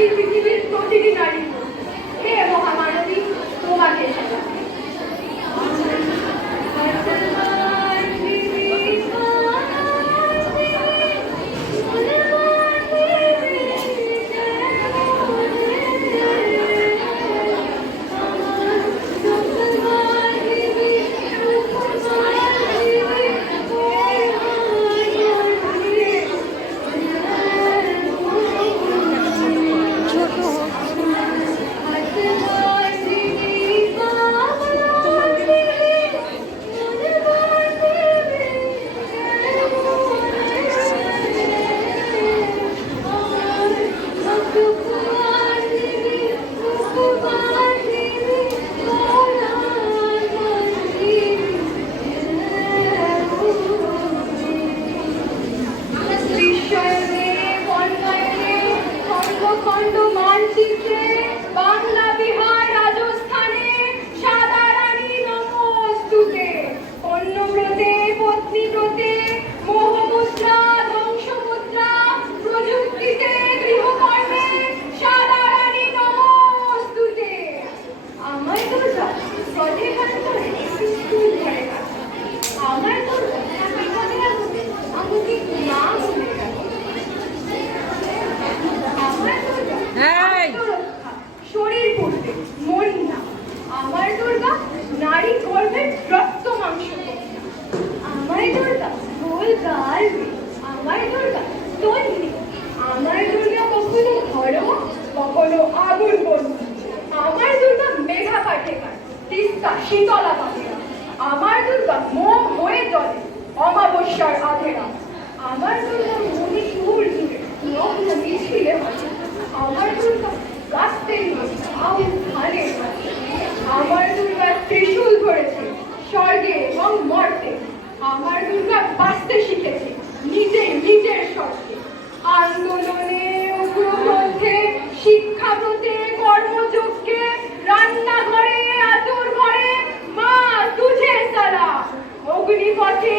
এই পৃথিবীর প্রতিটি নারী। হে মহামানবী, তোমাকে শরীর পড়বে মন না। আমার দুর্গা নারী গর্ভের রক্ত মাংস। আমার দুর্গা গোল গাল। আমার দুর্গা তন্নি। আমার দুর্গা কখনো ধরো কখনো আগুন বন্ধু। আমার দুর্গা মেঘা পাঠেকার তিস্তা শীতলা পাঠেরা। আমার দুর্গা মোম হয়ে জলে অমাবস্যার আধেরা। আমার দুর্গা মনে সুর জুড়ে নগ্ন মিছিলে হয়। আমার দুর্গা রাস্তের ধানে। আমার দুর্গা ত্রিশূল ধরেছে স্বর্গে এবং মর্তে। আমার দুর্গা বাঁচতে শিখেছে নিজের নিজের স্বর্গে। আন্দোলনে উগ্রগ্রন্থে শিক্ষাব্রতে কর্মযজ্ঞে রান্নাঘরে আতর ঘরে মা তুঝে সালাম। অগ্নিপথে